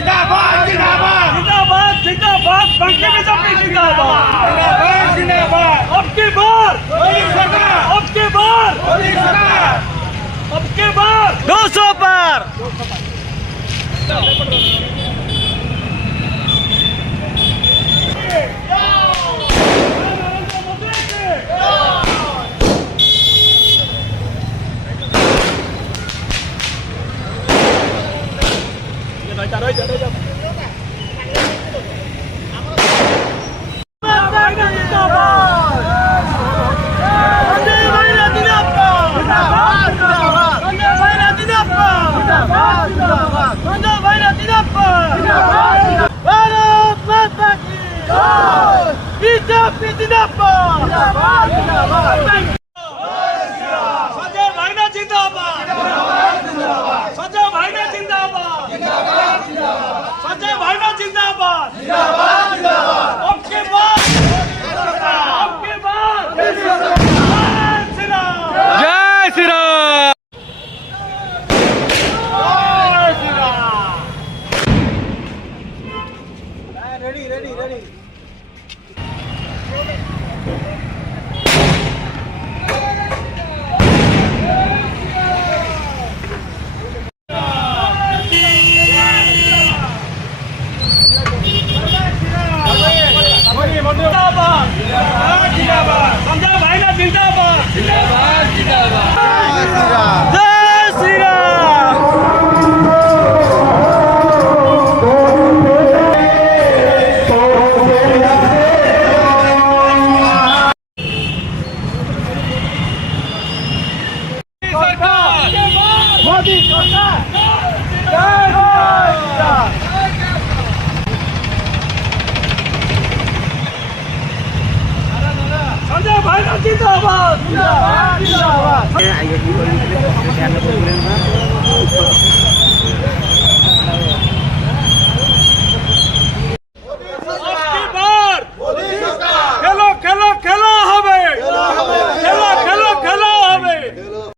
जिंदाबाद जिंदाबाद जिंदाबाद जिंदाबाद पंखे में जमी जिंदाबाद जिंदाबाद जिंदाबाद अब की बार मोदी सरकार अब की बार मोदी सरकार अब की बार 200 पार संजय भाईना जिंदाबाद संजय भाईना जिंदाबाद संजय भाईना जिंदाबाद अब की बार अब की बार जय श्री राम जय श्री राम जय श्री राम जिंदाबाद जिंदाबाद संजय भाईना जिंदाबाद जय श्री राम मोदी सरकार संजय भाईना जिंदाबाद जिंदाबाद जिंदाबाद